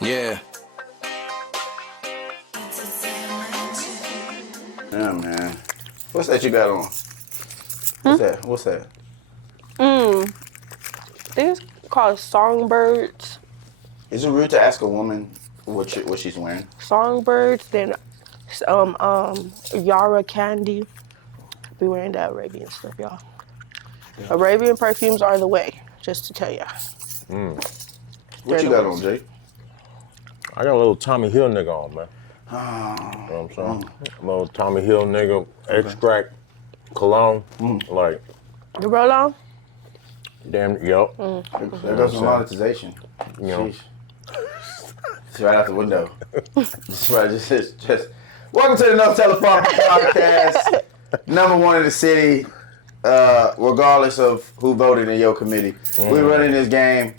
Yeah. Yeah, man. What's that you got on? What's that? I think it's called Songbirds. Is it rude to ask a woman what she's wearing? Songbirds, then Yara Candy. Be wearing that Arabian stuff, y'all. Yeah. Arabian perfumes are the way, just to tell y'all. What you got on, Jake? I got a little Tommy Hill nigga on, man. You know what I'm saying? A little Tommy Hill nigga, extract, cologne, like. The roll-on? Damn, yup. There goes some monetization. You know. It's right out the window. It's right, just. Welcome to the No Telephone Podcast. Number one in the city, regardless of who voted in your committee. We're running this game,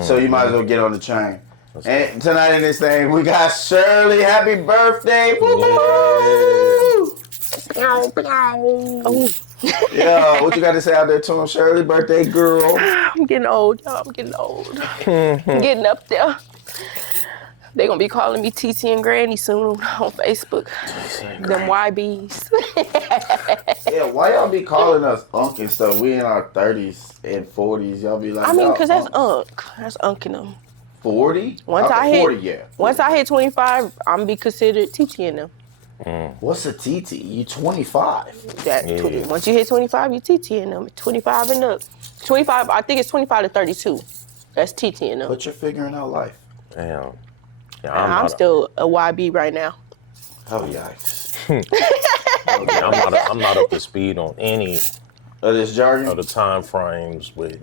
so you might as well get on the train. And tonight in this thing, we got Shirley. Happy birthday! Woo-hoo! Oh. Yo, what you got to say out there to him, Shirley? Birthday girl. I'm getting old, y'all. I'm getting old. I'm getting up there. They gonna be calling me TT and Granny soon on Facebook. Them YBs. Yeah, why y'all be calling us Unk and stuff? We in our 30s and 40s. Y'all be like, I mean, because that's Unk. That's Unking them. 40? Once I hit 40, yeah. Once I hit 25, I'm gonna be considered TT in them. What's a TT? You 25. Once you hit 25, you TT in them. 25 and up. 25, I think it's 25 to 32. That's TT in them. But you're figuring out life. Damn. Yeah, I'm still a YB right now. Oh, yikes. I'm not up to speed on any of this jargon? of the time frames with,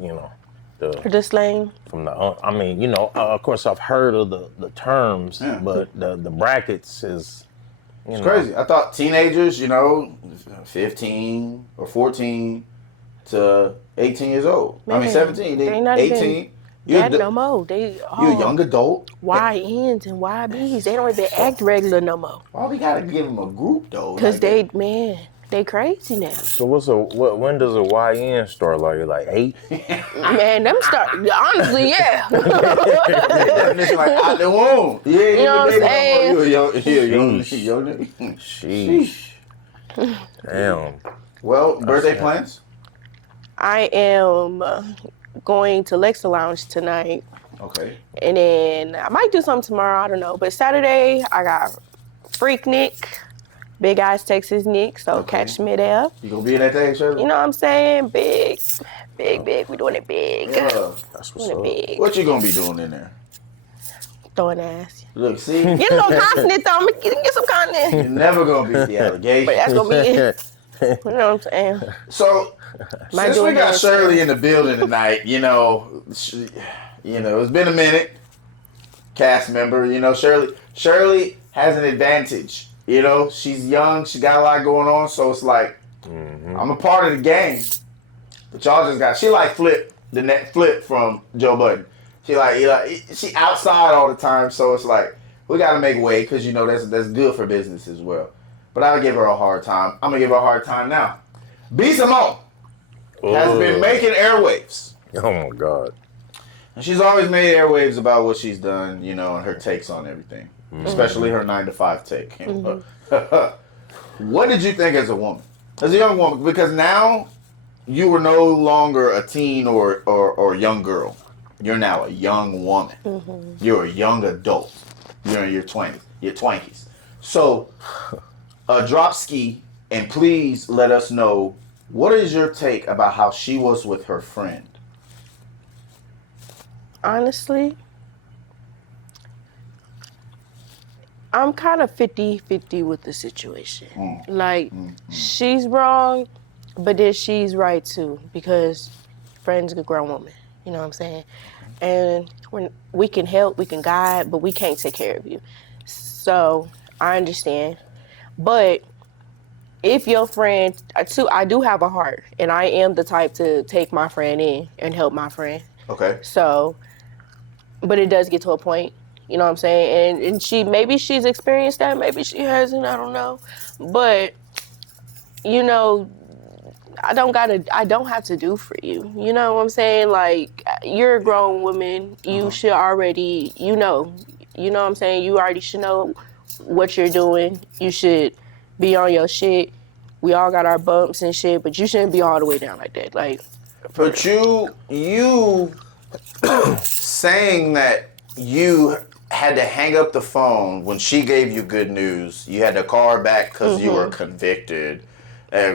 The slang. from the, I mean, of course I've heard of the terms, but the brackets is, It's crazy. I thought teenagers, 15 or 14 to 18 years old. Man, I mean, 17, they not 18. That no more. They You a young adult. YNs and YBs. They don't even act regular no more. Why we gotta give them a group though? Cause they crazy now. So when does a YN start? Like 8? Man, them start honestly, yeah. It's like out the womb. Yeah, you know what I'm saying? You a young nigga. Sheesh. Damn. Well, birthday plans? I am going to Lexa Lounge tonight. Okay. And then I might do something tomorrow, I don't know. But Saturday, I got Freak Nick, Big Eyes Texas Nick, so catch me there. You gonna be in that thing, Shirley? You know what I'm saying? Big. We doing it big. Yeah. That's Doing what's it up. big. What you gonna be doing in there? Throwing ass. Look, see? Get a little continent though. I'm gonna get some continent. You're never gonna beat the allegation. But that's gonna be it. You know what I'm saying? So, since we got Shirley in the building tonight, it's been a minute. Cast member, Shirley has an advantage. She's young, she got a lot going on, so it's like, I'm a part of the game. But y'all just she like Flip from Joe Budden. She she outside all the time, so it's like, we gotta make way, because that's good for business as well. But I'll give her a hard time. I'm going to give her a hard time now. B. Simone has been making airwaves. Oh, my God. And she's always made airwaves about what she's done, and her takes on everything. Especially her 9-to-5 take. What did you think as a woman? As a young woman? Because now you were no longer a teen or young girl. You're now a young woman. You're a young adult. You're in your 20s. Your 20s. So... drop ski and please let us know, what is your take about how she was with her friend? Honestly, I'm kind of 50-50 with the situation. She's wrong, but then she's right too, because friend's a grown woman, you know what I'm saying? And we can help, we can guide, but we can't take care of you. So I understand. But if your friend, I do have a heart, and I am the type to take my friend in and help my friend. Okay. So, but it does get to a point You know what I'm saying? And maybe she's experienced that, maybe she hasn't, I don't know. But, you know, I don't have to do for you. You know what I'm saying? Like, you're a grown woman. You should already, you know what I'm saying? You already should know what you're doing. You should be on your shit. We all got our bumps and shit, but you shouldn't be all the way down like that. Like, but you saying that you had to hang up the phone when she gave you good news. You had to call her back because you were convicted.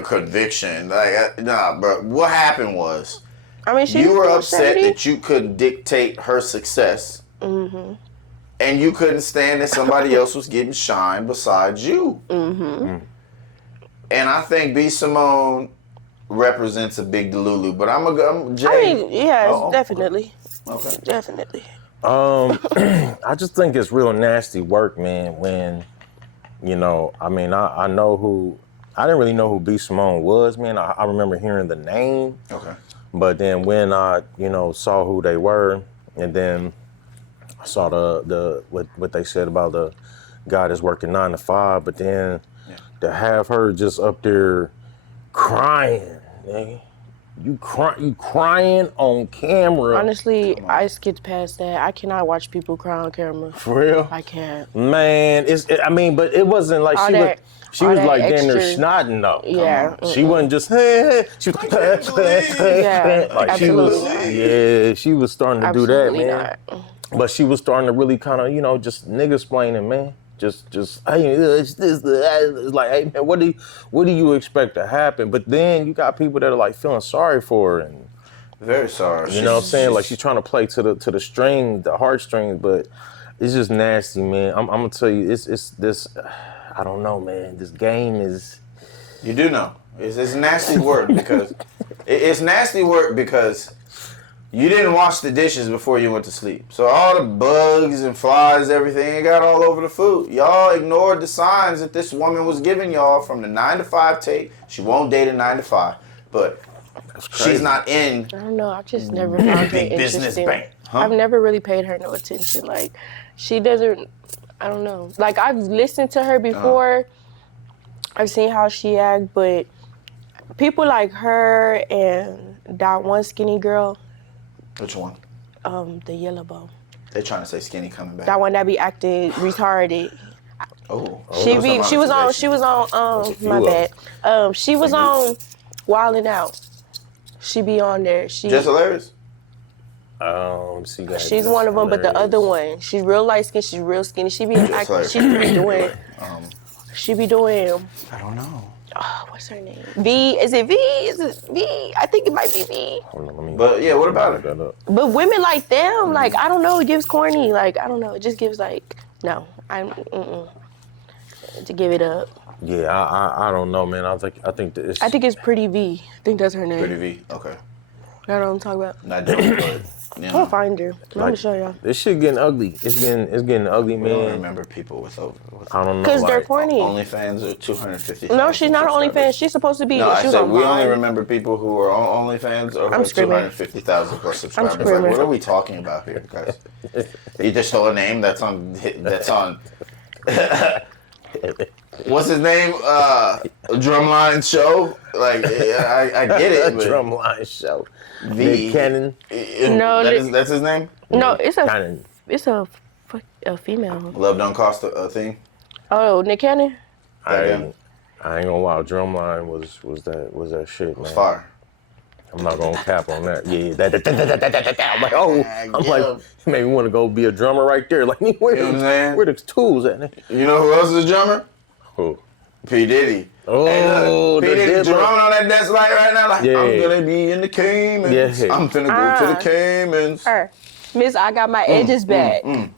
Conviction. Like, nah, bro. What happened was, I mean, you were upset that you couldn't dictate her success. And you couldn't stand that somebody else was getting shine besides you. And I think B. Simone represents a big delulu, but I'm Jay. I mean, yeah, definitely. Okay. Definitely. I just think it's real nasty work, man, when, you know, I mean, I didn't really know who B. Simone was, man. I remember hearing the name. Okay. But then when I, you know, saw who they were, and then I saw what they said about the guy that's working 9 to 5, but then to have her just up there crying, nigga. You crying on camera. Honestly, I skipped past that. I cannot watch people cry on camera. For real? I can't. Man, but it wasn't like she was like damn near snotting though. Yeah. She wasn't just hey. She was yeah, like absolutely. she was starting to do that, man. Not. But she was starting to really kind of, you know, just nigga-splaining, man. Just hey, it's like, hey man, what do you expect to happen? But then you got people that are like feeling sorry for her and very sorry. You know what I'm saying? Like she's trying to play to the string, the heartstrings, but it's just nasty, man. I'm gonna tell you, it's this. I don't know, man. This game is. You do know it's nasty work because it's nasty work because you didn't wash the dishes before you went to sleep. So all the bugs and flies, everything, it got all over the food. Y'all ignored the signs that this woman was giving y'all from the 9 to 5 tape. She won't date a 9 to 5, but she's not in. I don't know. I've just never found her big business bank. Huh? I've never really paid her no attention. Like, she doesn't. I don't know. Like, I've listened to her before. I've seen how she acts, but people like her and that one skinny girl. Which one? The yellow bow. They're trying to say skinny coming back. That one that be acting retarded. She was on my bad. She was on Wildin' Out. She be on there. Just hilarious. She's one of them, but the other one, she's real light skin. She's real skinny. She be acting. She be doing. She be doing. I don't know. Oh, what's her name? V? Is it V? Is it V? I think it might be V. But yeah, what about it? But women like them, like, I don't know, it gives corny. Like, I don't know, it just gives like, no, to give it up. Yeah, I don't know, man. I think it's Pretty V. I think that's her name. Pretty V. Okay. You know what I'm talking about? Not doing but. I'll find her. I'm gonna show y'all. This shit getting ugly. It's getting ugly, man. I don't remember people with I don't know. Because they're corny. OnlyFans are 250. No, she's not on OnlyFans. She's supposed to be. No, I said we only remember people who are on OnlyFans or 250,000 plus subscribers. Like, what are we talking about here, guys? You just told a name that's on. What's his name? Drumline Show. Like, I get it. Drumline Show. V. Cannon. No, that's his name. No, it's a Cannon. It's a female. Love don't cost a thing. Oh, Nick Cannon. I ain't gonna lie. Drumline was that shit, man. It's fire. I'm not gonna cap on that. Yeah, I'm like, I'm like, you made me want to go be a drummer right there. Like, where the tools at? You know who else is a drummer? Who? P. Diddy. Oh, hey, P. Diddy drumming on that desk light right now. Like, I'm gonna be in the Caymans. I'm finna go to the Caymans. Miss, I got my edges back. Okay.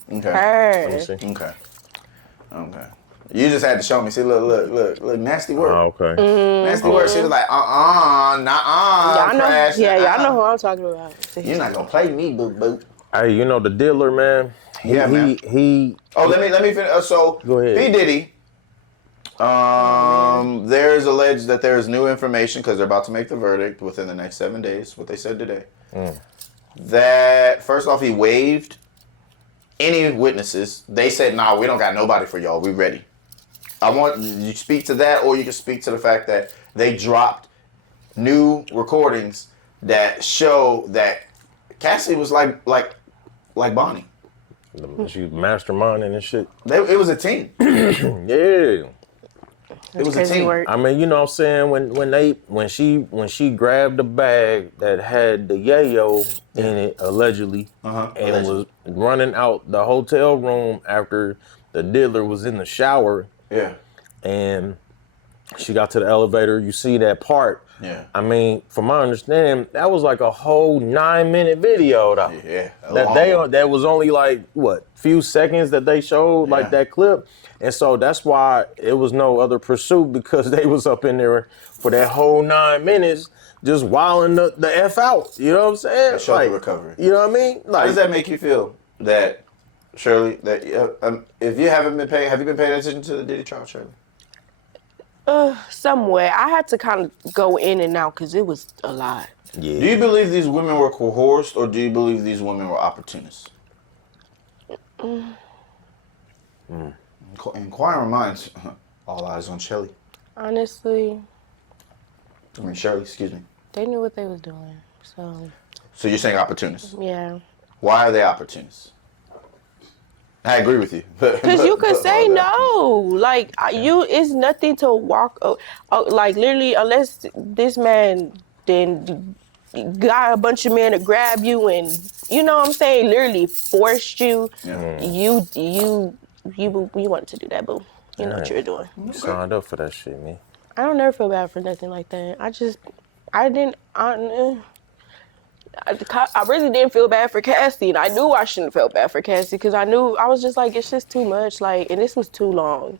You just had to show me. See, look, nasty work. Oh, okay. Nasty work. She was like, nah, crash. Yeah, I know who I'm talking about. You're not gonna play me, boo. Hey, you know the dealer, man. He. Oh, let me finish. So, go ahead. P. Diddy. There's alleged that there is new information because they're about to make the verdict within the next 7 days. What they said today. That first off, he waived any witnesses. They said, "Nah, we don't got nobody for y'all. We ready." I want you to speak to that, or you can speak to the fact that they dropped new recordings that show that Cassie was like Bonnie. She masterminding and shit. It was a team. Yeah. It was a team. Work. I mean, you know what I'm saying? When she grabbed the bag that had the yayo in it, allegedly, and was running out the hotel room after the dealer was in the shower. Yeah. And she got to the elevator, you see that part. Yeah. I mean, from my understanding, that was like a whole 9-minute video though. Yeah. That was only like few seconds that they showed, like that clip. And so that's why it was no other pursuit, because they was up in there for that whole 9 minutes just wilding the F out. You know what I'm saying? Show the recovery. You know what I mean? How does that make you feel that, Shirley, that if you haven't been paying, have you been paying attention to the Diddy trial, Shirley? Somewhere. I had to kind of go in and out because it was a lot. Yeah. Do you believe these women were coerced, or do you believe these women were opportunists? Inquiring minds, all eyes on Shirley. Honestly, Shirley, excuse me. they knew what they was doing. So you're saying opportunists? Yeah. Why are they opportunists? I agree with you. Because you could say no. Like, it's nothing to walk, like, literally, unless this man then got a bunch of men to grab you and, you know what I'm saying, literally forced you. Yeah. You wanted to do that, boo. You know what you're doing. You signed up for that shit, man. I don't never feel bad for nothing like that. I really didn't feel bad for Cassie, and I knew I shouldn't have felt bad for Cassie because I was just like, it's just too much, like, and this was too long.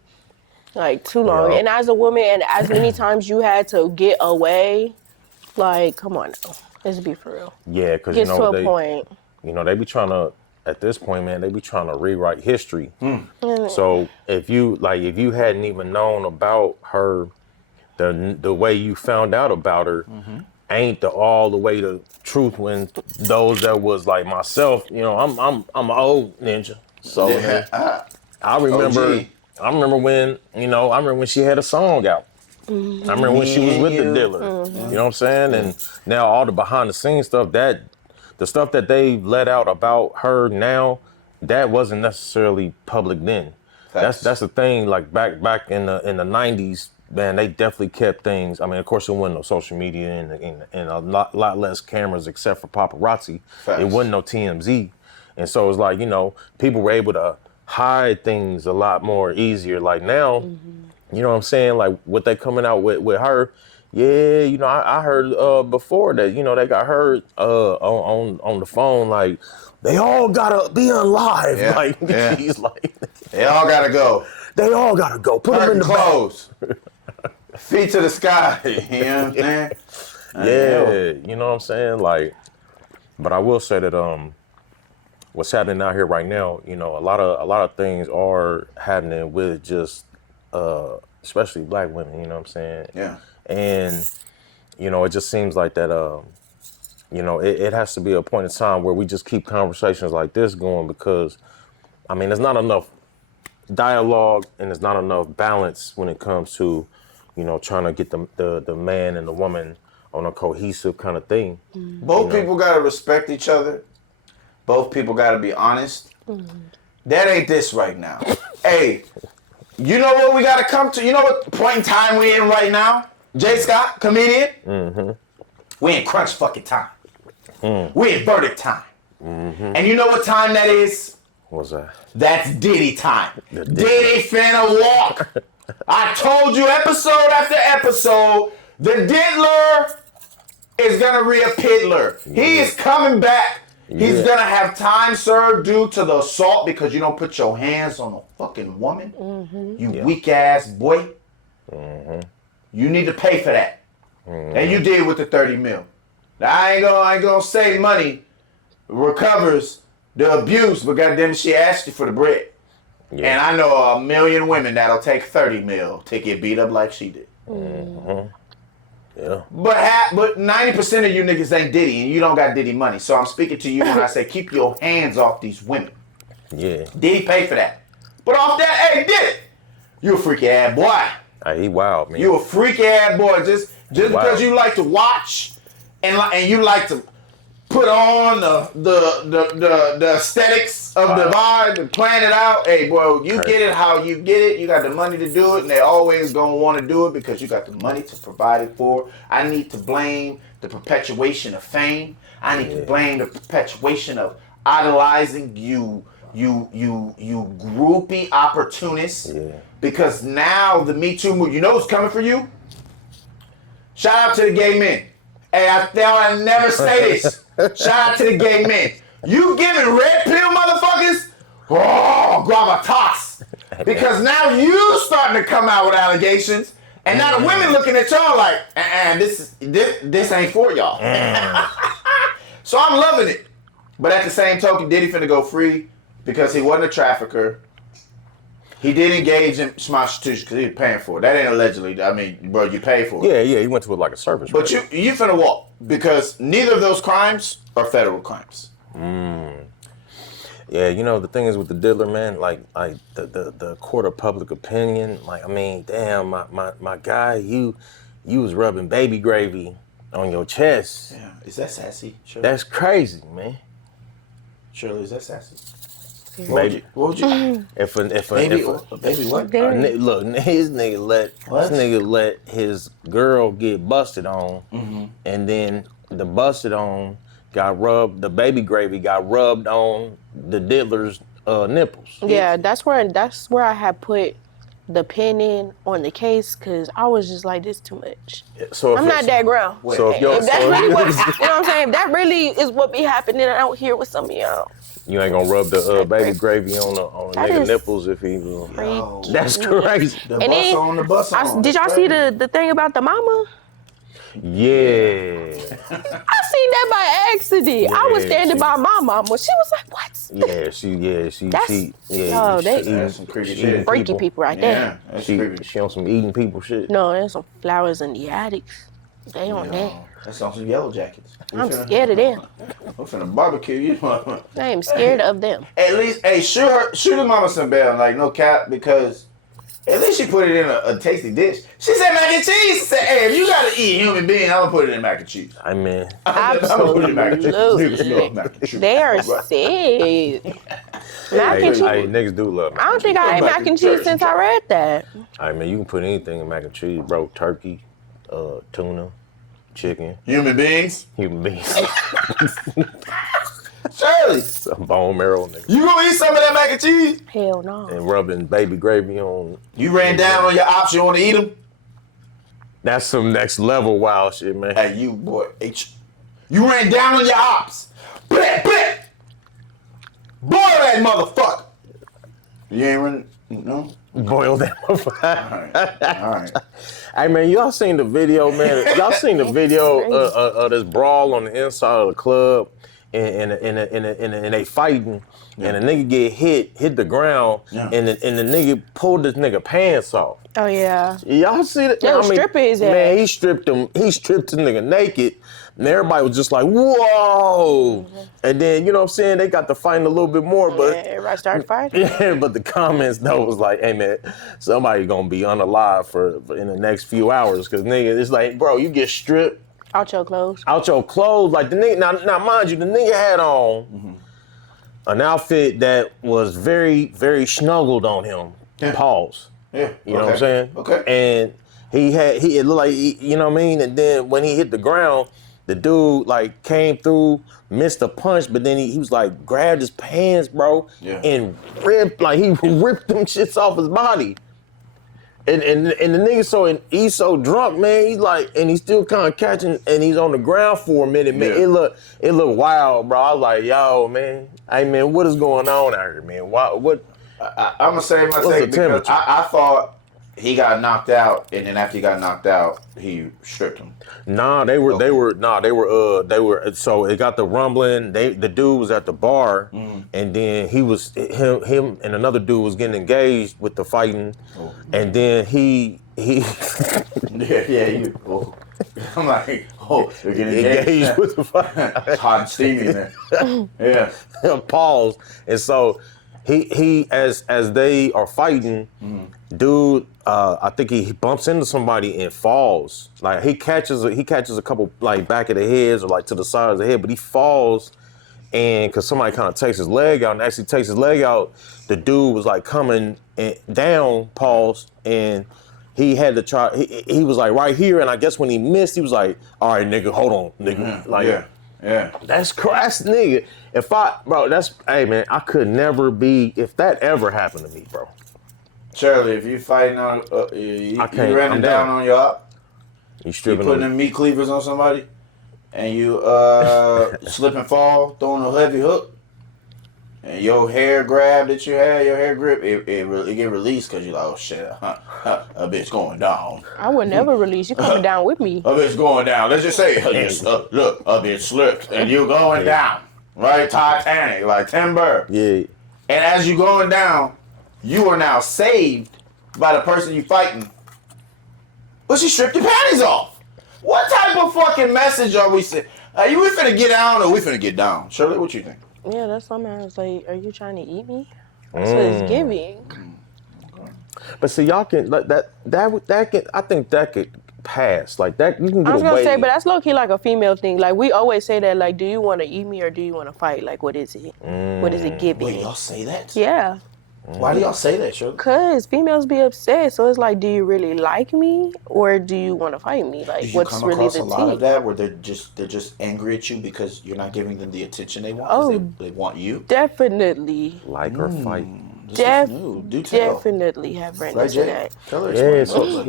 Like, too long. Yeah. And as a woman, and as many times you had to get away, like, come on now. Let's be for real. Yeah, because Gets to a point. You know, they be trying to, at this point, man, they be trying to rewrite history. So if you hadn't even known about her, the way you found out about her, ain't all the way to truth. When those that was like myself, you know, I'm an old ninja. So I remember when she had a song out. I remember when she was with the dealer. You know what I'm saying? And now all the behind the scenes stuff, the stuff that they let out about her now, that wasn't necessarily public then. That's the thing. Like back in the 90s, man, they definitely kept things. I mean, of course, there wasn't no social media and a lot less cameras except for paparazzi. It wasn't no TMZ. And so it's like, you know, people were able to hide things a lot more easier. Like now, you know what I'm saying? Like what they coming out with her. Yeah, you know, I heard before that, you know, they got heard on the phone, like, they all gotta be alive. Yeah, like, yeah. He's like, they all gotta go. They all gotta go. Put them in the clothes. Feet to the sky. You know what I'm saying? Yeah, you know what I'm saying? Like, but I will say that what's happening out here right now, you know, a lot of things are happening with just especially black women, you know what I'm saying? Yeah. And, you know, it just seems like that, you know, it has to be a point in time where we just keep conversations like this going, because, I mean, there's not enough dialogue and there's not enough balance when it comes to, you know, trying to get the man and the woman on a cohesive kind of thing. Both people got to respect each other. Both people got to be honest. That ain't this right now. Hey, you know what we got to come to? You know what point in time we in right now? Jay Scott, comedian. We in crunch fucking time. We in verdict time. And you know what time that is? What's that? That's Diddy time. Diddy finna walk. I told you episode after episode, the diddler is gonna re-a-piddler. He is coming back. He's gonna have time served due to the assault because you don't put your hands on a fucking woman. You weak ass boy. You need to pay for that. And you did with the 30 mil. Now I ain't gonna say money recovers the abuse, but goddamn, she asked you for the bread. Yeah. And I know a million women that'll take 30 mil to get beat up like she did. Yeah. But 90% of you niggas ain't Diddy, and you don't got Diddy money. So I'm speaking to you when I say keep your hands off these women. Yeah. Diddy paid for that. But off that, hey, Diddy, you a freaky ass boy. He wild, man. You a freaky ass boy. Just because you like to watch and you like to put on the aesthetics of the vibe and plan it out. Hey, boy, you get it how you get it. You got the money to do it, and they always gonna want to do it because you got the money to provide it for. I need to blame the perpetuation of fame. I need to blame the perpetuation of idolizing you groupie opportunists. Yeah. Because now the Me Too movement, you know what's coming for you? Shout out to the gay men. Hey, I thought I'd never say this. Shout out to the gay men. You giving red pill motherfuckers? Oh, gravitas. Because now you starting to come out with allegations, and now the women looking at y'all like, this ain't for y'all. So I'm loving it. But at the same token, Diddy finna go free because he wasn't a trafficker. He did engage in prostitution because he was paying for it. That ain't allegedly. I mean, bro, you pay for it. Yeah, he went to it like a service. But you finna walk because neither of those crimes are federal crimes. Yeah, you know, the thing is with the diddler, man, like the court of public opinion, like, I mean, damn, my guy, you was rubbing baby gravy on your chest. Yeah, is that sassy? Shirley? That's crazy, man. Shirley, is that sassy? Baby. What would you? If Baby what? Look, his nigga let his girl get busted on, and then the busted on got rubbed. The baby gravy got rubbed on the diddler's nipples. Yeah, that's where I had put the pin in on the case because I was just like, this too much. So I'm not that grown. So if that's really what, you know what I'm saying? If that really is what be happening out here with some of y'all. You ain't gonna rub the baby gravy on the nigga nipples if he. That's crazy. The bus on the bus on. Did y'all see the thing about the mama? Yeah. I seen that by accident. Yeah, I was standing by my mama. She was like, "What?" That's some creepy shit. Freaky people right there. That's creepy. She on some eating people shit. No, there's some flowers in the attics. They on that. That's on some yellow jackets. I'm scared of them. I'm finna barbecue you. I am scared of them. At least, hey, shoot the mama some bell, like no cap, because at least she put it in a tasty dish. She said mac and cheese. She said, hey, if you gotta eat human being, I'm gonna put it in mac and cheese. I mean, I'm gonna put it in mac and cheese. Niggas love mac and cheese. They are sick. Mac and cheese. Hey, niggas do love mac I don't think I ate mac and cheese since I read that. I mean, you can put anything in mac and cheese, bro. Turkey, tuna, chicken. Human beings? Human beings. Shirley! Some bone marrow, nigga. You gonna eat some of that mac and cheese? Hell no. And rubbing baby gravy on. You ran down on your ops, you wanna eat them? That's some next level wild shit, man. Hey, you boy. You ran down on your ops. Bleh, bleh. Boil that motherfucker. You ain't running, no? Boil that motherfucker. All right. Hey, man, y'all seen the video, man? Y'all seen the video of this brawl on the inside of the club? And they fighting, and the nigga get hit the ground, and the nigga pulled this nigga pants off. Oh yeah. Y'all see that? They was stripping his ass. Man, he stripped the nigga naked, and everybody was just like, whoa. And then, you know what I'm saying, they got to fighting a little bit more, but everybody started fighting. Yeah, but the comments though was like, hey man, somebody gonna be unalive for in the next few hours, cause nigga, it's like, bro, you get stripped. Out your clothes. Out your clothes. Like the nigga, now mind you, the nigga had on an outfit that was very, very snuggled on him. Yeah. Pause. Yeah. You know what I'm saying? Okay. And it looked like, you know what I mean? And then when he hit the ground, the dude like came through, missed a punch, but then he was like, grabbed his pants, bro, and ripped them shits off his body. And the nigga he's so drunk, man. He's like, and he's still kind of catching, and he's on the ground for a minute, man. Yeah. It look wild, bro. I was like, yo, man. Hey, man, what is going on out here, man? What? I'm gonna say my take because I thought he got knocked out, and then after he got knocked out, he stripped him. Nah, they were. So it got the rumbling. The dude was at the bar, and then him and another dude was getting engaged with the fighting, and then he. I'm like, they're getting engaged with the fight. It's hot and steamy in there. Yeah. Pause. And so He as they are fighting, dude, I think he bumps into somebody and falls. Like he catches a couple like back of the heads or like to the side of the head, but he falls, and because somebody kind of takes his leg out and actually takes his leg out, the dude was like coming down, paused, and he had to try. He was like right here, and I guess when he missed, he was like, "All right, nigga, hold on, nigga." Like, yeah. That's crass, nigga. Hey man, I could never be. If that ever happened to me, bro. Shirley, if you fighting on, you running down on your op, you stripping, putting them meat cleavers on somebody, and you slip and fall, throwing a heavy hook. And your hair grab that you had, your hair grip, it get released because you're like, oh shit, a bitch going down. I would never release. You coming down with me. A bitch going down. Let's just say, look, a bitch slipped and you're going down. Right? Titanic, like timber. Yeah. And as you going down, you are now saved by the person you fighting. But she stripped your panties off. What type of fucking message are we saying? Are we finna get down or we finna get down? Shirley, what you think? Yeah, that's something I was like, are you trying to eat me? That's what it's giving. But see, y'all can like that can. I think that could pass. Like that, you can get away. I was gonna say, but that's low key like a female thing. Like we always say that. Like, do you want to eat me or do you want to fight? Like, what is it? What is it giving? Wait, y'all say that? Yeah. Why do y'all say that, Shirley? Cause females be upset. So it's like, do you really like me or do you want to fight me? Like, Did you what's come really across the a lot of tea? that where they're just angry at you because you're not giving them the attention they want? Oh, they want you. Definitely. Like or fight. Do tell. Definitely have ran Right, into Jay? that. Tell her. Yeah, Explain.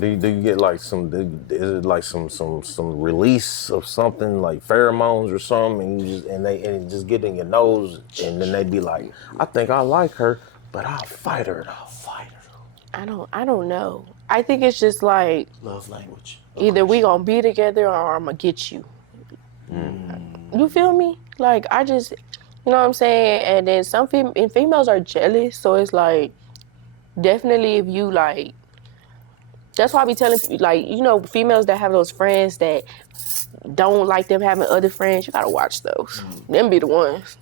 do you get like is it like some release of something like pheromones or something, and it just get in your nose, and then they be like, I think I like her, but I'll fight her. I don't know. I think it's just like Love language. either we gonna be together or I'm gonna get you. You feel me? Like I just, you know what I'm saying? And then females are jealous, so it's like definitely if you like. That's why I be telling like, you know, females that have those friends that don't like them having other friends, you gotta watch those. Them be the ones.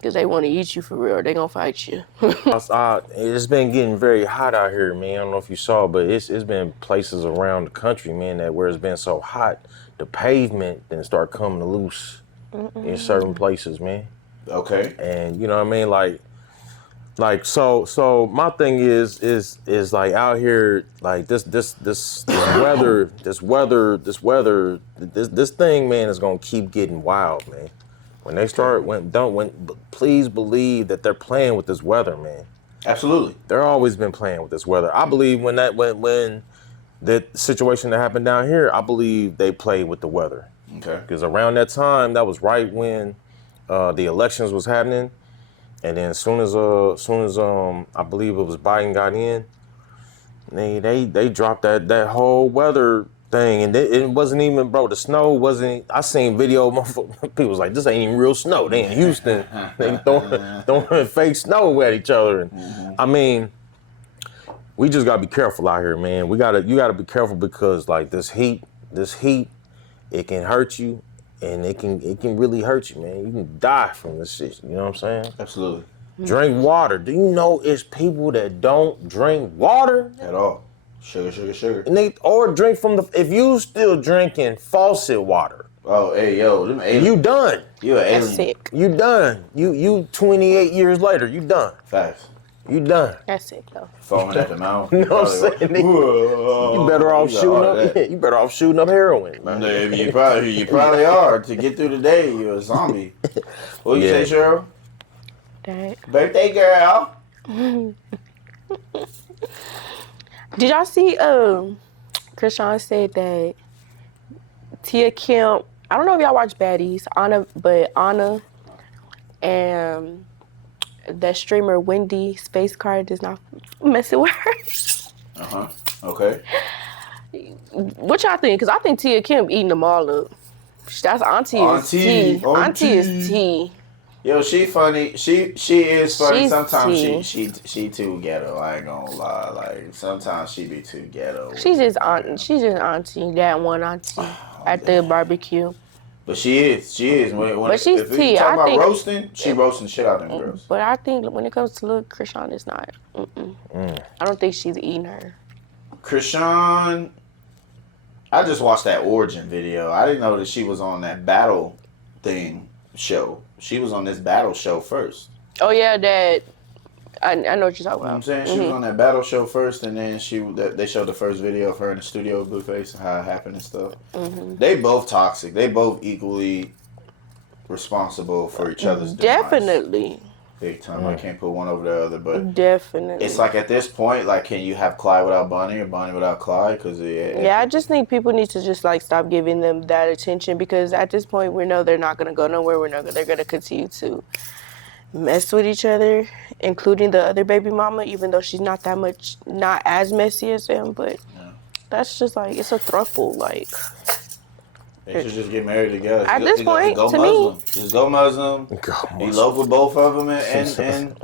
Cause they want to eat you for real. They gonna fight you. It's been getting very hot out here, man. I don't know if you saw, but it's been places around the country, man, where it's been so hot, the pavement then start coming loose in certain places, man. Okay. And you know what I mean, like so my thing is like out here, like this weather, this thing, man, is gonna keep getting wild, man. When they start, please believe that they're playing with this weather, man. Absolutely. They're always been playing with this weather. I believe when the situation that happened down here, I believe they played with the weather. Okay. Because around that time, that was right when the elections was happening, and then as soon as I believe it was Biden got in, they dropped that whole weather thing, and it wasn't even, bro, the snow wasn't. I seen video, people was like, this ain't even real snow. They in Houston, they throwing fake snow at each other. And I mean, we just gotta be careful out here, man. You gotta be careful because like this heat, it can hurt you, and it can really hurt you, man. You can die from this shit. You know what I'm saying? Absolutely. Drink water. Do you know it's people that don't drink water at all? Sugar. And or drink from if you still drinking faucet water. Oh, hey, yo, them aliens. You done. You an alien. That's sick. You done. You 28 years later, you done. Facts. You done. That's sick though. Foaming at the mouth. You know what I'm saying? You better off shooting up. You better off shooting up heroin, man. You probably are. To get through the day, you're a zombie. What you say, Cheryl? Birthday girl. Did y'all see Krishan said that Tia Kim, I don't know if y'all watch Baddies, Anna and that streamer Wendy Space Card is not messing with her. Okay. What y'all think? Because I think Tia Kim eating them all up. That's Auntie is tea. Auntie is tea. Yo, she funny. She is funny. She's Sometimes she too ghetto. I ain't gonna lie. Like sometimes she be too ghetto. She's just auntie. That one auntie at the barbecue. But she is. But she's if T. you talk I about think roasting, she roasting the shit out of them girls. But I think when it comes to look, Krishan is not. I don't think she's eating her. Krishan, I just watched that origin video. I didn't know that she was on that battle show. She was on this battle show first. Oh yeah, that. I know what you're talking about. You know what I'm saying? She was on that battle show first, and then they showed the first video of her in the studio with Blueface and how it happened and stuff. They both toxic. They both equally responsible for each other's demise. Definitely. Big time. I can't put one over the other, but definitely. It's like at this point, like, can you have Clyde without Bonnie or Bonnie without Clyde? Because I just think people need to just like stop giving them that attention, because at this point we know they're not gonna go nowhere. We know they're gonna continue to mess with each other, including the other baby mama, even though she's not as messy as them, but that's just like, it's a throuple, like. They should just get married together. At this point, go to Muslim. me. Just go Muslim. Elope with both of them and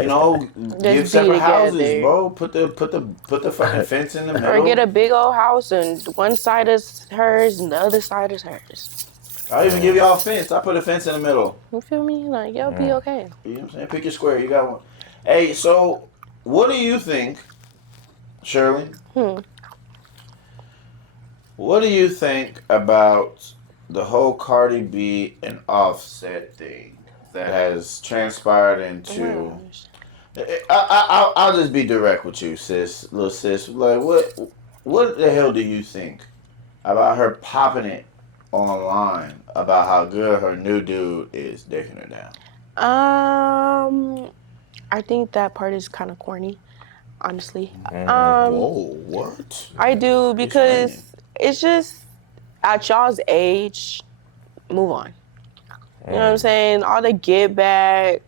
you know, give separate houses, bro. Put the fucking fence in the middle. Or get a big old house and one side is hers and the other side is hers. I'll even give y'all a fence. I'll put a fence in the middle. You feel me? Like, y'all be okay. You know what I'm saying? Pick your square. You got one. Hey, so what do you think, Shirley? What do you think about the whole Cardi B and Offset thing that has transpired into... I'll just be direct with you, sis, little sis. Like, what the hell do you think about her popping it online about how good her new dude is taking her down? I think that part is kind of corny, honestly. Whoa, what? I do, because it's just, at y'all's age, move on. You know what I'm saying? All the get back,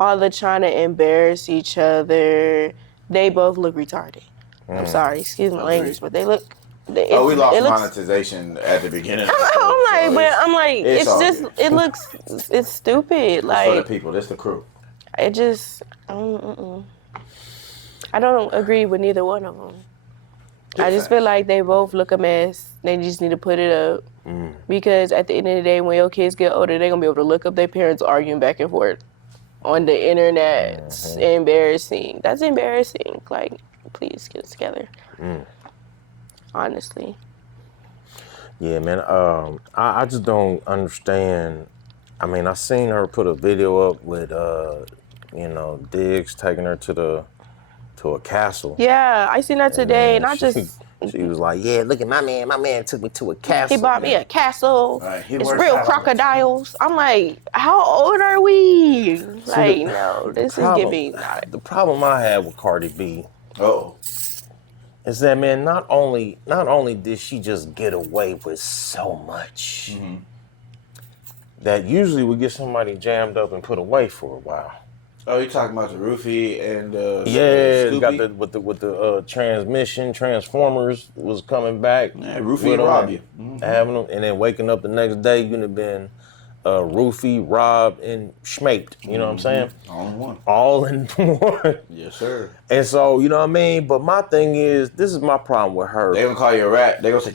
all the trying to embarrass each other, they both look retarded. I'm sorry, excuse my language, but they look... we lost monetization at the beginning. It's stupid. Like, for the people, this the crew. It just, I don't agree with neither one of them. I just feel like they both look a mess. They just need to put it up. Because at the end of the day, when your kids get older, they're going to be able to look up their parents arguing back and forth on the internet. It's embarrassing. That's embarrassing. Like, please get it together. Honestly. Yeah, man. I just don't understand. I mean, I seen her put a video up with, Diggs taking her to a castle. Yeah, I seen that today, and I just... She was like, yeah, look at my man. My man took me to a castle. He bought me a castle. Right, it's real crocodiles. I'm like, how old are we? Like, no, this is giving... The problem I had with Cardi B... is that, man, not only did she just get away with so much, that usually would get somebody jammed up and put away for a while. Oh, you talking about the roofie and Scoopy? Got with the transformers was coming back. Yeah, roofie robbed you. Having them, and then waking up the next day, you'd have been roofie, robbed, and schmaped. You know what I'm saying? All in one. All in one. Yes, sir. And so, you know what I mean? But my thing is, this is my problem with her. They gonna call you a rat. They gonna say,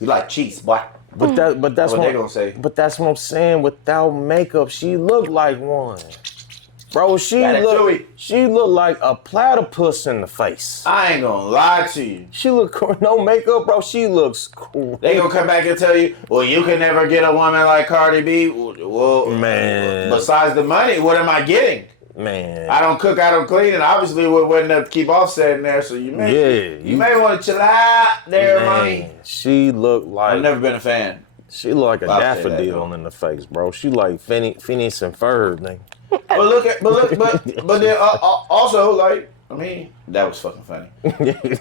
you like cheese, boy. But that's what they gonna say. But that's what I'm saying. Without makeup, she looked like one. Bro, she looked like a platypus in the face. I ain't gonna lie to you. She look no makeup, bro. She looks cool. They gonna come back and tell you, well, you can never get a woman like Cardi B. Well, man. Besides the money, what am I getting? Man, I don't cook, I don't clean, and obviously we wouldn't have to keep Offset in there. So you may want to chill out there, money. She looked like... I've never been a fan. She looked like a daffodil in the face, bro. She like Phineas and Ferb, nigga. But then also, like, I mean, that was fucking funny.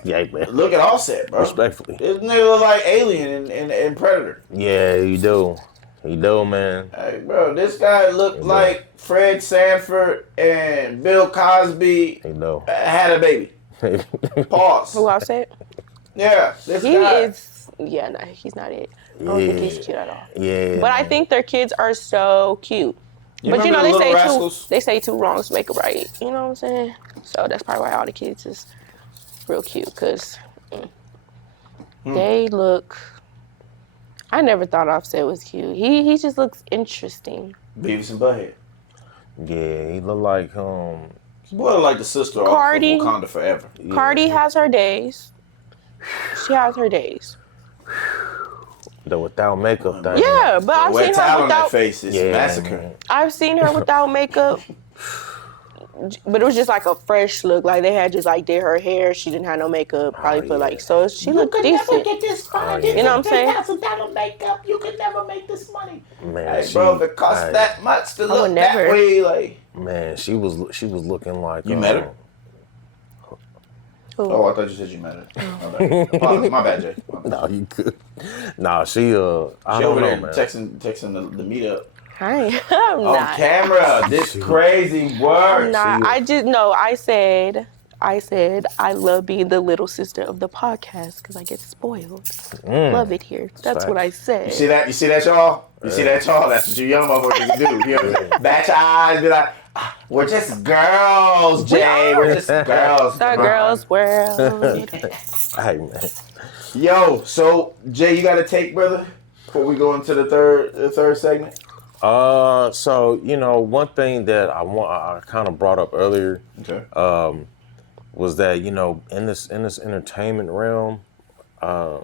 Yeah, man. Look at Offset, bro. Respectfully. This nigga look like Alien and Predator. Yeah, he do. He do, man. Hey, bro, this guy looked like Fred Sanford and Bill Cosby had a baby. Pause. Who Offset? Yeah, this he guy. is. Yeah, no, he's not it. I don't think he's cute at all. Yeah. But I think their kids are so cute. But you know, they say two wrongs make a right. You know what I'm saying? So that's probably why all the kids is real cute, because they look... I never thought Offset was cute. He just looks interesting. Beavis and Butthead. Yeah, he look like He's more like the sister Cardi. of Wakanda Forever. Yeah. Cardi has her days. She has her days. The without makeup thing. Yeah, but I've seen her on that without. face is massacre. Man. I've seen her without makeup, but it was just like a fresh look. Like they had just like did her hair. She didn't have no makeup. Probably put like so she looked decent. Never get this fine. You know what I'm saying? $1,000 makeup. You could never make this money. Man, Hey, bro, if it costs that much to look that way, like. Man, she was looking like. You met her? Oh, I thought you said you met her. My bad, Jay. No, you good. Nah, she She over there man. texting the meetup. I'm On not. camera, this crazy work. Nah, I just no. I said I love being the little sister of the podcast because I get spoiled. Love it here. That's what I said. You see that? You see that, y'all? You see that, y'all? That's what you young motherfuckers do. You know what I'm saying? Bat your eyes, be like, we're just girls, Jay. We're just girls. The girls' world. Hey man. Yo, so Jay, you got a take, brother, before we go into the third segment. So one thing that I kind of brought up earlier. Okay. Was that in this entertainment realm, those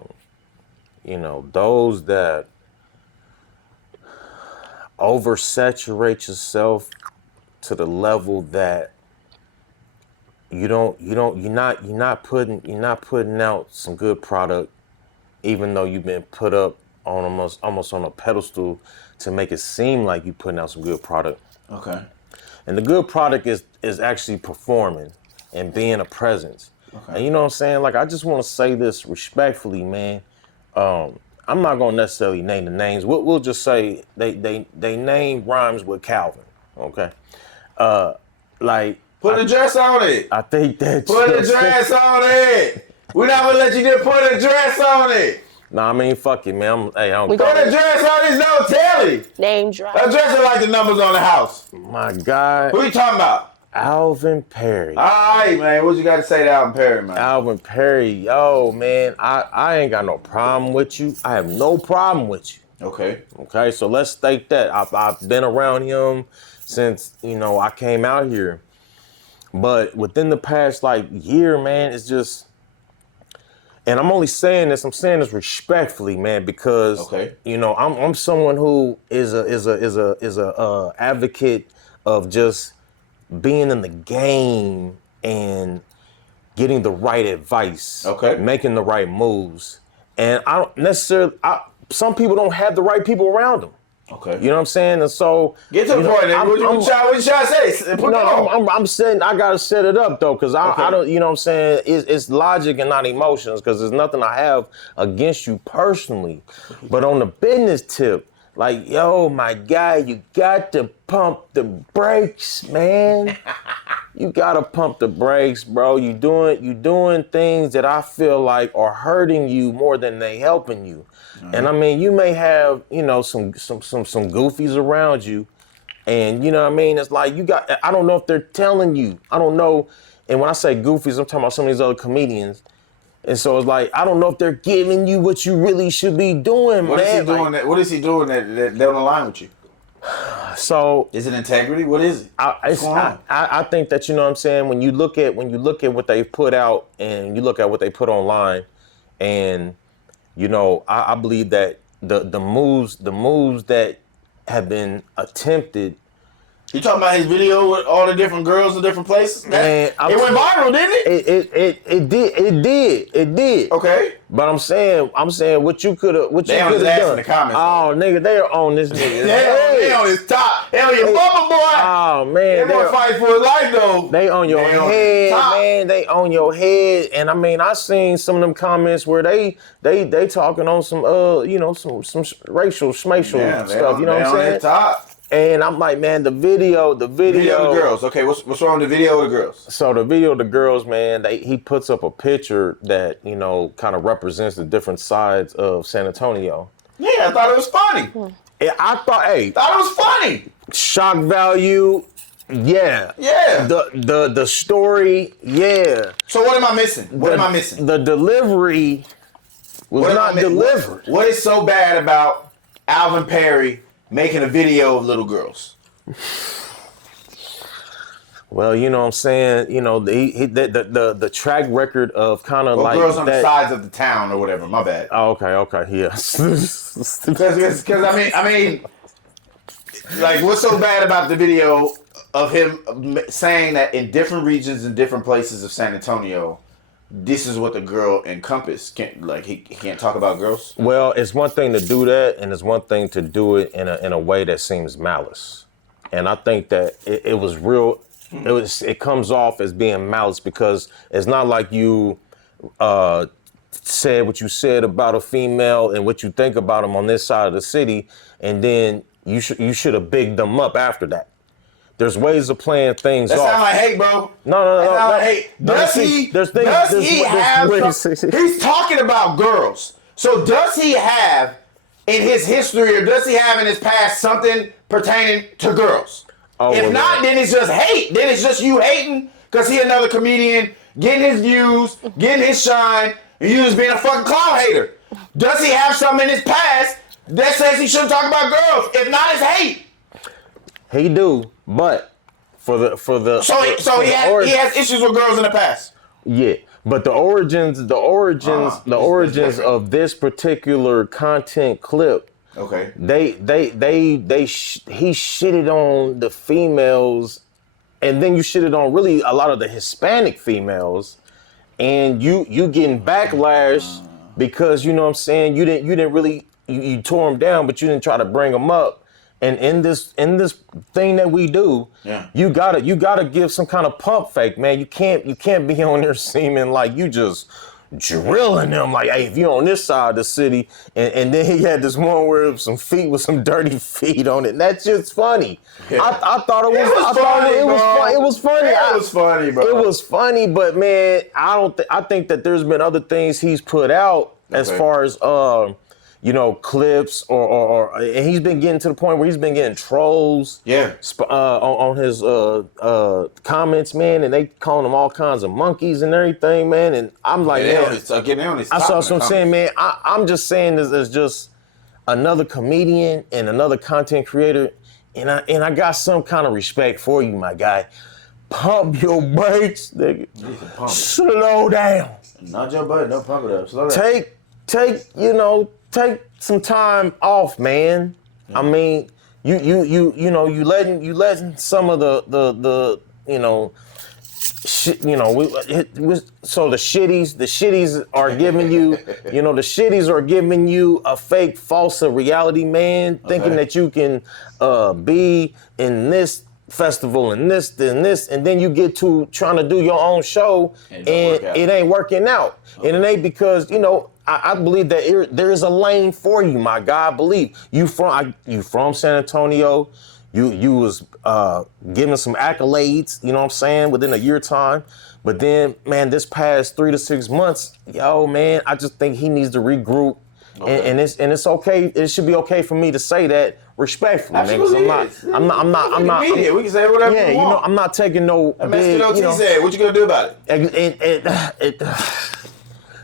that oversaturate yourself to the level that you're not putting out some good product, even though you've been put up on almost on a pedestal to make it seem like you're putting out some good product. Okay. And the good product is actually performing and being a presence. Okay. And you know what I'm saying? Like, I just want to say this respectfully, man. I'm not gonna necessarily name the names. We'll just say they name rhymes with Calvin. Okay. Like, put a dress on it. I think that put a dress on it. We're not gonna let you just put a dress on it. Nah, I mean, fuck it, man. I don't put a dress on this no telly. Name drop. A dress is like the numbers on the house. My God. Who you talking about? Alvin Perry. All right, man. What you got to say to Alvin Perry, man? Alvin Perry, yo, man. I ain't got no problem with you. I have no problem with you. Okay. Okay, so let's state that. I've been around him since, I came out here. But within the past, year, man, it's just... And I'm only saying this. I'm saying this respectfully, man, because I'm someone who is a advocate of just being in the game and getting the right advice, making the right moves. And I don't necessarily. Some people don't have the right people around them. Okay. You know what I'm saying? And so get to the point. What you trying to say? I'm saying I gotta set it up though, because I don't. You know what I'm saying? It's logic and not emotions, because there's nothing I have against you personally, but on the business tip, like, yo, my guy, you got to pump the brakes, man. You gotta pump the brakes, bro. You doing things that I feel like are hurting you more than they helping you. Mm-hmm. And I mean, you may have, some goofies around you, and you know what I mean? It's like I don't know if they're telling you. I don't know. And when I say goofies, I'm talking about some of these other comedians. And so it's like, I don't know if they're giving you what you really should be doing, what man. What is he doing that don't align with you? So is it integrity? What is it? I think that, you know what I'm saying, when you look at what they put out and you look at what they put online, and I believe that the moves that have been attempted. You talking about his video with all the different girls in different places? Man, it went viral, didn't it? It did. Okay. But I'm saying what you could have done. They on his ass in the comments. Oh, nigga, they are on this nigga. they on his top. They on your bumper, boy. Oh, man. They want to fight for his life, though. They on your head, man. They on your head. And I mean, I seen some of them comments where they talking on some some racial schmacial stuff. You know what I'm saying? On his top. And I'm like, man, the video of the girls. Okay, what's wrong with the video of the girls? So the video of the girls, man, he puts up a picture that, kind of represents the different sides of San Antonio. Yeah, I thought it was funny. And I thought it was funny. Shock value, yeah. Yeah. The story, yeah. So what am I missing? What am I missing? The delivery was not delivered. What is so bad about Alvin Perry making a video of little girls? Well, you know what I'm saying? You know, the track record of kind of like girls on the sides of the town or whatever. My bad. Oh, okay, yes. Because I mean, like, what's so bad about the video of him saying that in different regions and different places of San Antonio, this is what the girl encompass? He can't talk about girls? Well, it's one thing to do that, and it's one thing to do it in a way that seems malice. And I think that it was real. It comes off as being malice because it's not like you said what you said about a female and what you think about them on this side of the city, and then you should have bigged them up after that. There's ways of playing things off. That sound like hate, bro. No. That sound like hate. He's talking about girls. So does he have in his history or does he have in his past something pertaining to girls? Oh, if not, then it's just hate. Then it's just you hating because he another comedian getting his views, getting his shine, and you just being a fucking clown hater. Does he have something in his past that says he shouldn't talk about girls? If not, it's hate. He do, but for the he has issues with girls in the past. Yeah, but the origins of this particular content clip. Okay. He shitted on the females, and then you shitted on really a lot of the Hispanic females, and you getting backlash because you know what I'm saying you didn't really you tore them down, but you didn't try to bring them up. And in this thing that we do, you gotta give some kind of pump fake, man. You can't be on there seeming like you just drilling them like, hey, if you're on this side of the city, and then he had this one where some feet with some dirty feet on it. That's just funny. Yeah. I thought it was funny. It was funny. It was funny, bro. It was funny, but man, I think that there's been other things he's put out as far as clips or and he's been getting to the point where he's been getting trolls on his comments, man, and they calling him all kinds of monkeys and everything, man, and I'm like, I saw what I'm saying, man. I'm just saying this as just another comedian and another content creator, and I got some kind of respect for you, my guy. Pump your brakes, nigga. Slow down. Not your butt, don't pump it up. Slow down. Take some time off, man. Yeah. I mean, you letting some of the shit, so the shitties are giving you, the shitties are giving you a fake false reality, man, thinking that you can be in this festival and this, and then you get to trying to do your own show and it ain't working out. Okay. And it ain't because, I believe that there is a lane for you, my guy. I believe you from San Antonio. You was giving some accolades, you know what I'm saying, within a year time. But then, man, this past 3 to 6 months, man, I just think he needs to regroup. Okay. And it's okay. It should be okay for me to say that respectfully, man. I'm not. Media. We can say whatever we want. I'm not taking no. Big, said, what you gonna do about it?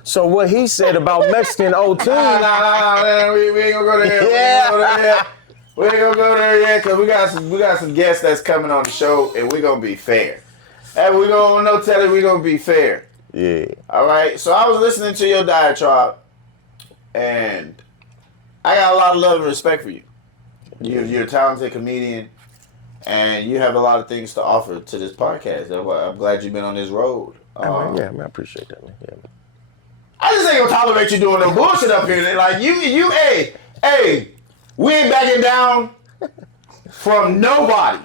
So what he said about Mexican OT. Nah, we ain't gonna go there. We ain't gonna go there yet, cause we got some guests that's coming on the show, and we gonna be fair. And we gonna be fair. Yeah. All right. So I was listening to your diatribe, and I got a lot of love and respect for you. You're a talented comedian, and you have a lot of things to offer to this podcast. I'm glad you've been on this road. I appreciate that, man. Yeah. I just ain't gonna tolerate you doing no bullshit up here. Like hey, we ain't backing down from nobody.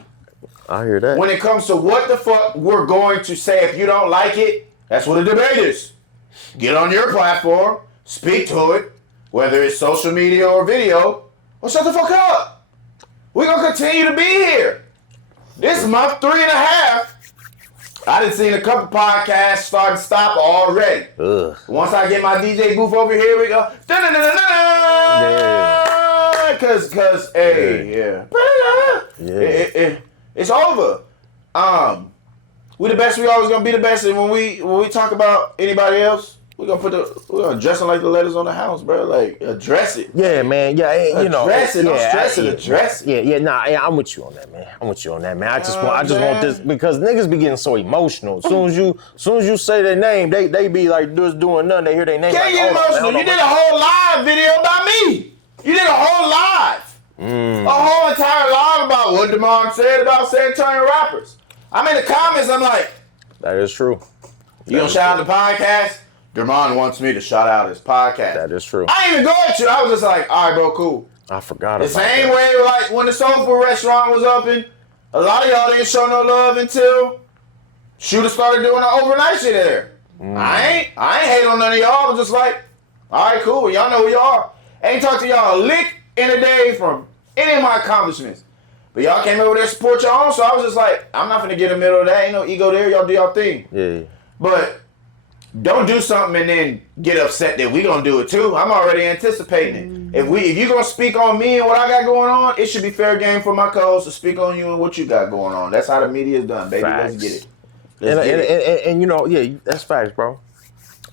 I hear that. When it comes to what the fuck we're going to say, if you don't like it, that's what a debate is. Get on your platform, speak to it, whether it's social media or video, or shut the fuck up. We're gonna continue to be here. This month, 3.5. I done seen a couple podcasts start and stop already. Ugh. Once I get my DJ booth over here, we go. Cause it's over. We the best. We always gonna be the best. And when we talk about anybody else, we're gonna dress them like the letters on the house, bro. Like address it. Yeah, man. Yeah, you know. Address it. Don't stress it. Yeah, address it. Yeah. Nah, I'm with you on that, man. I just want this because niggas be getting so emotional. As soon as you say their name, they be like just doing nothing. They hear their name. Can't get emotional. You did a whole live video about me. You did a whole live. A whole entire live about what DeMond said about San Antonio rappers. I'm in the comments. I'm like, that is true. You gonna shout out the podcast? DeMond wants me to shout out his podcast. That is true. I didn't even go at you. I was just like, all right, bro, cool. I forgot the about same that. way, like when the soul food restaurant was open, a lot of y'all didn't show no love until Shooter started doing the overnight shit there. I ain't hate on none of y'all. I was just like, all right, cool. Y'all know who y'all are. Ain't talked to y'all a lick in a day from any of my accomplishments. But y'all came over there to support your own, so I was just like, I'm not finna get in the middle of that. Ain't no ego there. Y'all do y'all thing. Yeah. But don't do something and then get upset that we gonna do it too. I'm already anticipating it. If you gonna speak on me and what I got going on, it should be fair game for my co-host to speak on you and what you got going on. That's how the media is done, baby. Facts. Let's get it. And you know, yeah, that's facts, bro.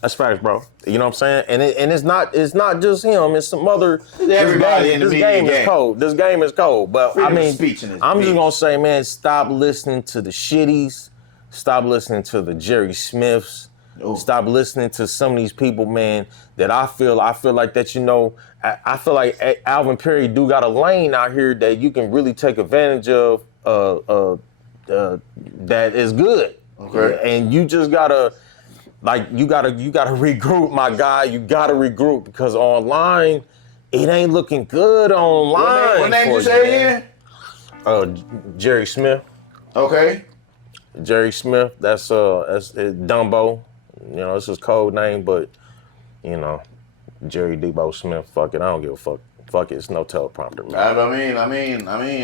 That's facts, bro. You know what I'm saying? And it's not just him. It's some other. Everybody in the media game is cold. This game is cold. But Freedom I mean, of speech in this I'm bitch. just gonna say, man, stop listening to the shitties. Stop listening to the Jerry Smiths. Ooh. Stop listening to some of these people, man, that I feel like that, you know, I feel like Alvin Perry do got a lane out here that you can really take advantage of that is good. Okay. And you just gotta, like, you gotta regroup, my guy. You gotta regroup because online, it ain't looking good online. What name you say again? Jerry Smith. Okay. Jerry Smith, that's Dumbo. You know, it's his code name, but, you know, Jerry Debo Smith, fuck it, I don't give a fuck. Fuck it, it's no teleprompter, man.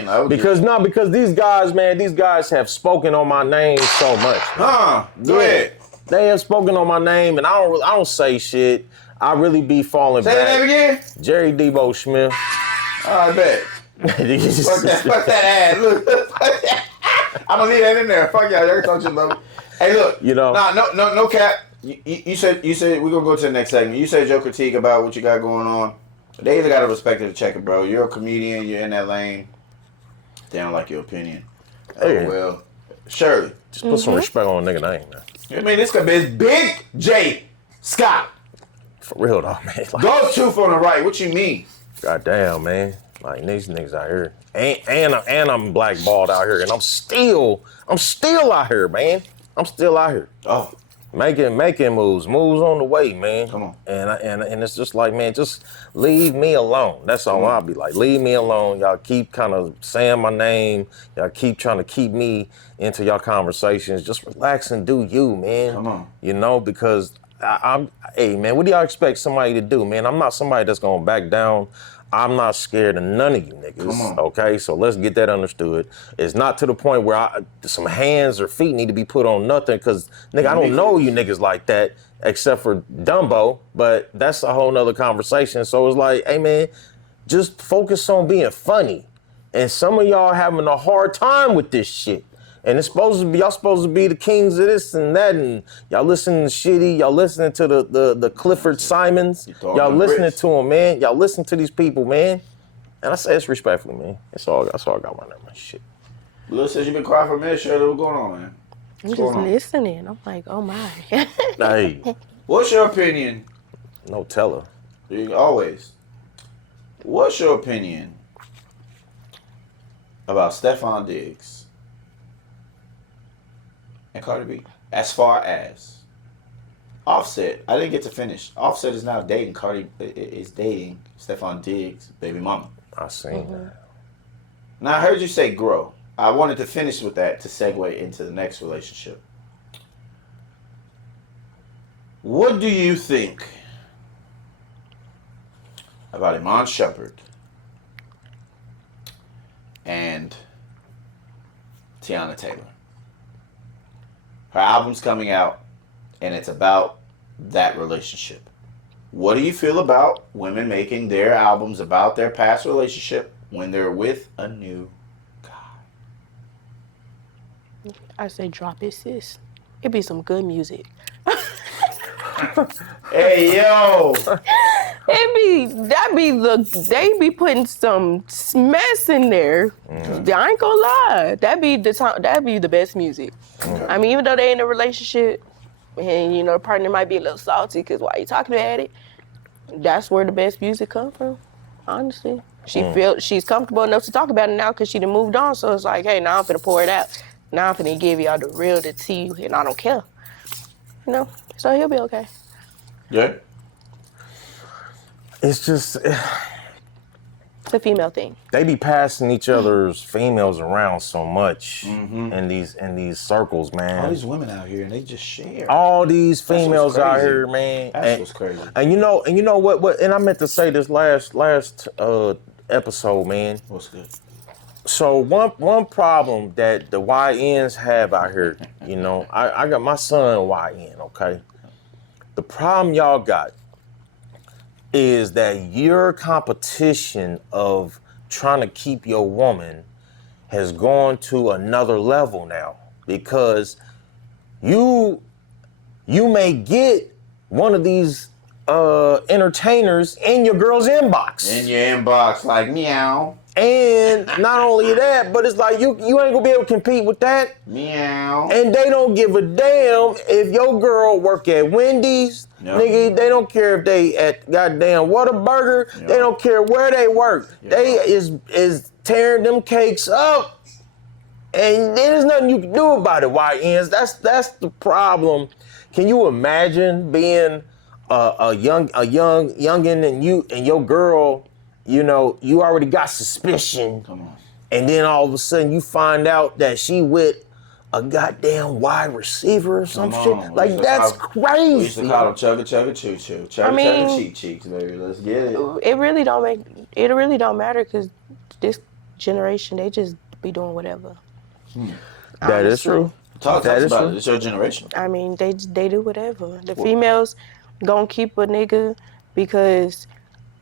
I would Because these guys, man, have spoken on my name so much. Man. Go ahead. They have spoken on my name, and I don't say shit. I really be falling back. Say the name again? Jerry Debo Smith. I bet. Fuck that ass. Look. I'm gonna leave that in there. Fuck y'all can talk to you about it. Hey, look. You know. No cap. You said we're gonna go to the next segment. You said your critique about what you got going on. They either gotta respect it or check it, bro. You're a comedian. You're in that lane. They don't like your opinion. Hey. Oh well. Shirley. Just put some respect on a nigga name, man. I mean, this could be Big J Scott. For real, though, man. Like, Ghost Tooth on the right. What you mean? goddamn, man. Like, these niggas out here. And I'm blackballed out here. And I'm still out here, man. I'm still out here. Oh. Making moves on the way, man. Come on. And it's just like, man, just leave me alone. That's all I'll be like. Leave me alone. Y'all keep kind of saying my name. Y'all keep trying to keep me into y'all conversations. Just relax and do you, man. Come on. You know, because hey, man, what do y'all expect somebody to do, man? I'm not somebody that's gonna back down. I'm not scared of none of you niggas. Come on. Okay, so let's get that understood. It's not to the point where some hands or feet need to be put on nothing, because nigga, I don't know you niggas like that except for Dumbo, but that's a whole nother conversation. So it's like, hey man, just focus on being funny. And some of y'all having a hard time with this shit. And it's y'all supposed to be the kings of this and that, and y'all listening to shitty, y'all listening to the Clifford Simons, y'all listening to them, man. Y'all listen to these people, man. And I say it's respectful, man. That's all I got right now, man. Shit. Lil says you been quiet for a minute, Shirley. What's going on, man? I'm just listening. I'm like, oh my. Hey. What's your opinion? No teller. Always. What's your opinion about Stephon Diggs and Cardi B? As far as Offset, I didn't get to finish. Offset is now dating is dating Stephon Diggs' baby mama. I seen that. Now I heard you say grow. I wanted to finish with that to segue into the next relationship. What do you think about Iman Shumpert and Tiana Taylor? Her album's coming out, and it's about that relationship. What do you feel about women making their albums about their past relationship when they're with a new guy? I say drop it, sis. It be some good music. Hey, yo. They be putting some mess in there. I ain't gonna lie. That'd be the best music. I mean, even though they in a relationship and, the partner might be a little salty because why you talking about it, that's where the best music come from, honestly. She's comfortable enough to talk about it now because she done moved on. So it's like, hey, now I'm finna pour it out. Now I'm finna give y'all the tea, and I don't care. So he'll be okay. Yeah. It's just... It's a female thing. They be passing each other's females around so much in these circles, man. All these women out here, and they just share. All these females out here, man. That's what's crazy. And you know what? And I meant to say this last episode, man. What's good? So one problem that the YNs have out here, I got my son YN, okay? The problem y'all got is that your competition of trying to keep your woman has gone to another level now, because you may get one of these entertainers in your girl's inbox. In your inbox, like meow. And not only that, but it's like you ain't gonna be able to compete with that. Meow. And they don't give a damn if your girl work at Wendy's. Yep. Nigga, they don't care if they at goddamn Whataburger. Yep. They don't care where they work. Yep. They is tearing them cakes up. And there's nothing you can do about it, YNs. That's the problem. Can you imagine being a youngin' and your girl, you already got suspicion. Come on. And then all of a sudden you find out that she with a goddamn wide receiver or some shit. Like, that's crazy. We used to call them chugga chugga choo choo. Chugga cheek cheeks, baby. Let's get it. It really don't matter, because this generation, they just be doing whatever. That is true. Talk about it. It's your generation. I mean, they do whatever. The females gonna keep a nigga because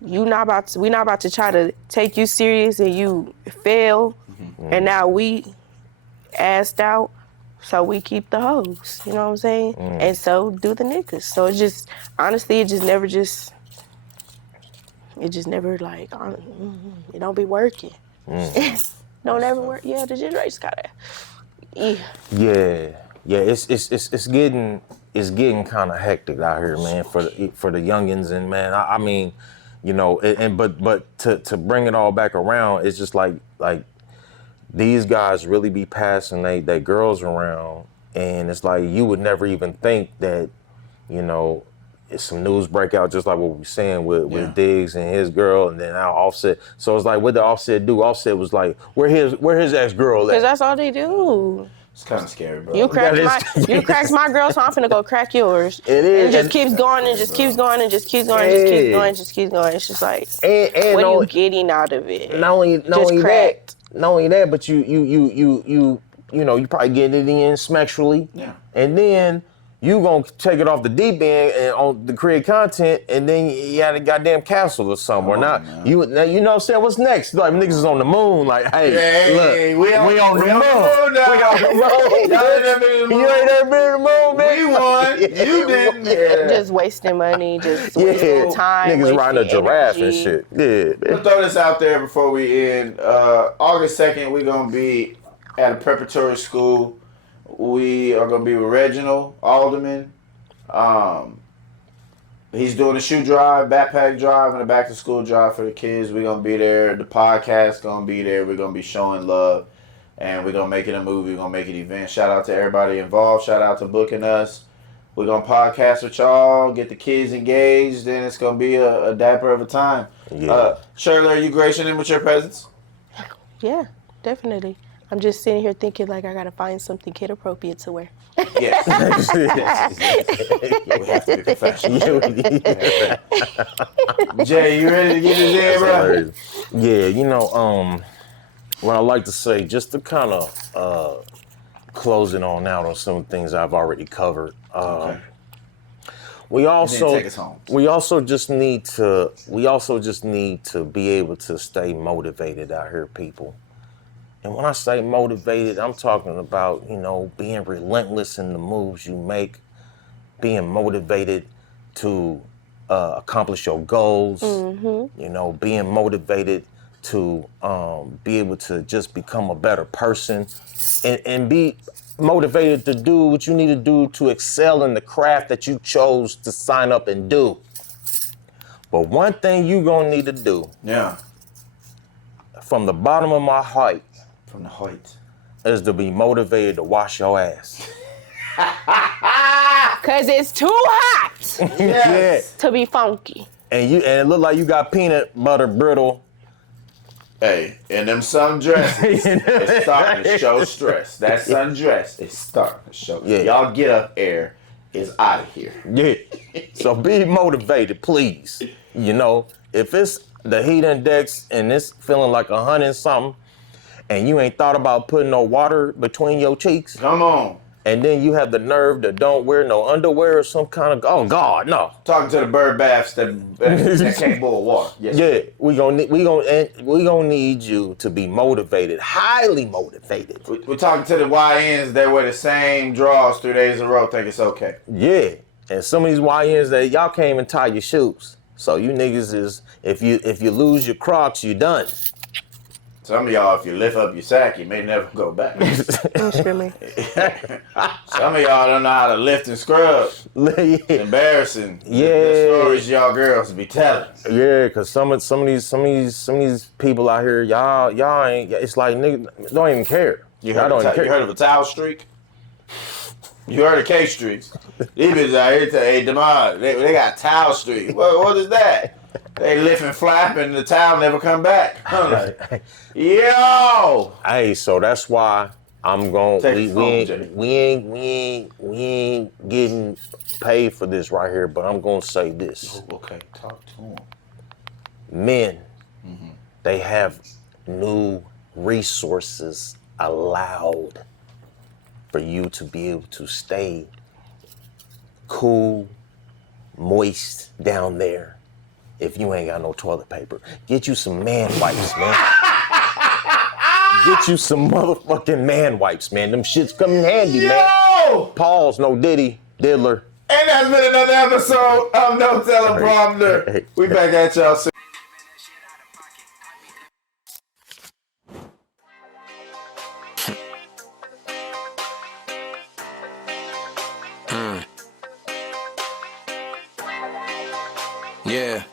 we not about to try to take you serious and you fail, and now we assed out, so we keep the hoes. You know what I'm saying? And so do the niggas. So it just, honestly, it just never like, it don't be working. Don't ever work. Yeah, the generation's gotta. Yeah. It's getting kind of hectic out here, man, for the youngins, and man, I mean, but to bring it all back around, it's just like these guys really be passing they girls around, and it's like you would never even think that, it's some news breakout, just like what we were saying with Diggs and his girl, and then now Offset. So it's like, what did Offset do? Offset was like, where his ex-girl at? Because that's all they do. It's kind of scary, bro. You cracked my girl, so I'm finna go crack yours. It is. It just keeps going and just keeps going and just keeps going and just keeps going and just keeps going. It's just like, and what are you getting out of it? Not only that, but you probably get it in sexually. Yeah. And then you gonna take it off the deep end and on the create content, and then you had a goddamn castle or somewhere. Now you know what I'm saying? What's next? Like, niggas is on the moon. Like, hey, look, we on the moon. We on the moon. You ain't never been to the moon, man. We won. You didn't. Yeah. Just wasting money, just wasting time. Niggas riding a giraffe and shit. Yeah. We'll throw this out there before we end. August 2nd, we're gonna be at a preparatory school. We are going to be with Reginald Alderman. He's doing a shoe drive, backpack drive, and a back-to-school drive for the kids. We're going to be there. The podcast going to be there. We're going to be showing love, and we're going to make it a movie. We're going to make it an event. Shout out to everybody involved. Shout out to booking us. We're going to podcast with y'all, get the kids engaged, and it's going to be a dapper of a time. Yeah. Shirley, are you gracing them with your presence? Yeah, definitely. I'm just sitting here thinking like I gotta find something kid appropriate to wear. Yes. We have to be professional. Jay, you ready to get this in, bro? Yeah, what I like to say, just to kind of closing on out on some things I've already covered. Okay. We also take us home. We also just need to be able to stay motivated out here, people. And when I say motivated, I'm talking about, being relentless in the moves you make, being motivated to accomplish your goals. You know, being motivated to be able to just become a better person and be motivated to do what you need to do to excel in the craft that you chose to sign up and do. But one thing you gonna need to do, from the bottom of my heart, is to be motivated to wash your ass. Cause it's too hot to be funky. And it look like you got peanut butter brittle. Hey, and them sundresses, it's starting to show stress. That sundress is starting to show. Y'all get up air is out of here. So be motivated, please. You know, if it's the heat index and it's feeling like 100 something, and you ain't thought about putting no water between your cheeks. Come on. And then you have the nerve to don't wear no underwear or some kind of, oh God, no. Talking to the bird baths that can't boil water. Yes. We gonna need you to be motivated, highly motivated. We're talking to the YNs that wear the same drawers 3 days in a row, think it's okay. Yeah, and some of these YNs that y'all can't even tie your shoes. So you niggas is, if you lose your Crocs, you done. Some of y'all, if you lift up your sack, you may never go back. Excuse me. Some of y'all don't know how to lift and scrub. It's embarrassing. The stories y'all girls be telling. Yeah, cause some of these people out here, y'all ain't. It's like niggas don't even care. You heard of a towel streak? You heard of K streaks? These bitches out here tell, hey, Demond, they got towel streak. What is that? They lift and flap and the towel never come back. I'm like, yo! Hey, so that's why I'm going. We ain't getting paid for this right here, but I'm gonna say this. Oh, okay, talk to them. Men, they have new resources allowed for you to be able to stay cool, moist down there. If you ain't got no toilet paper, get you some man wipes, man. Get you some motherfucking man wipes, man. Them shits come in handy, man. Pause, no Diddy, diddler. And that's been another episode of No Teleprompter. We back at y'all soon. Yeah.